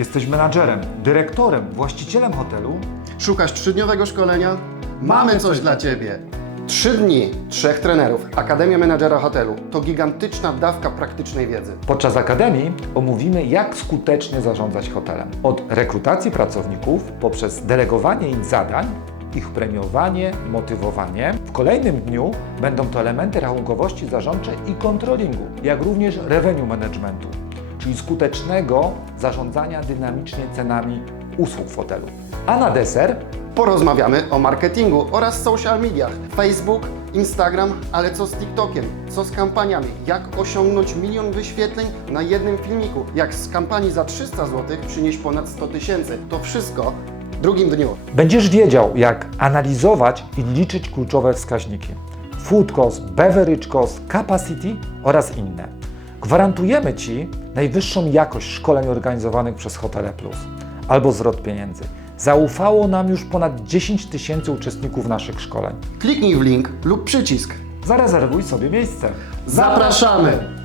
Jesteś menadżerem, dyrektorem, właścicielem hotelu? Szukasz trzydniowego szkolenia? Mamy coś dla Ciebie! Trzy dni, trzech trenerów, Akademia Menadżera Hotelu to gigantyczna dawka praktycznej wiedzy. Podczas Akademii omówimy, jak skutecznie zarządzać hotelem. Od rekrutacji pracowników poprzez delegowanie im zadań, ich premiowanie, motywowanie. W kolejnym dniu będą to elementy rachunkowości zarządczej i controllingu, jak również revenue managementu, czyli skutecznego zarządzania dynamicznie cenami usług w hotelu. A na deser Porozmawiamy o marketingu oraz social mediach. Facebook, Instagram, ale co z TikTokiem? Co z kampaniami? Jak osiągnąć milion wyświetleń na jednym filmiku? Jak z kampanii za 300 zł przynieść ponad 100 tysięcy? To wszystko w drugim dniu. Będziesz wiedział, jak analizować i liczyć kluczowe wskaźniki. Food cost, beverage cost, capacity oraz inne. Gwarantujemy Ci najwyższą jakość szkoleń organizowanych przez Hotele Plus albo zwrot pieniędzy. Zaufało nam już ponad 10 tysięcy uczestników naszych szkoleń. Kliknij w link lub przycisk. Zarezerwuj sobie miejsce. Zapraszamy!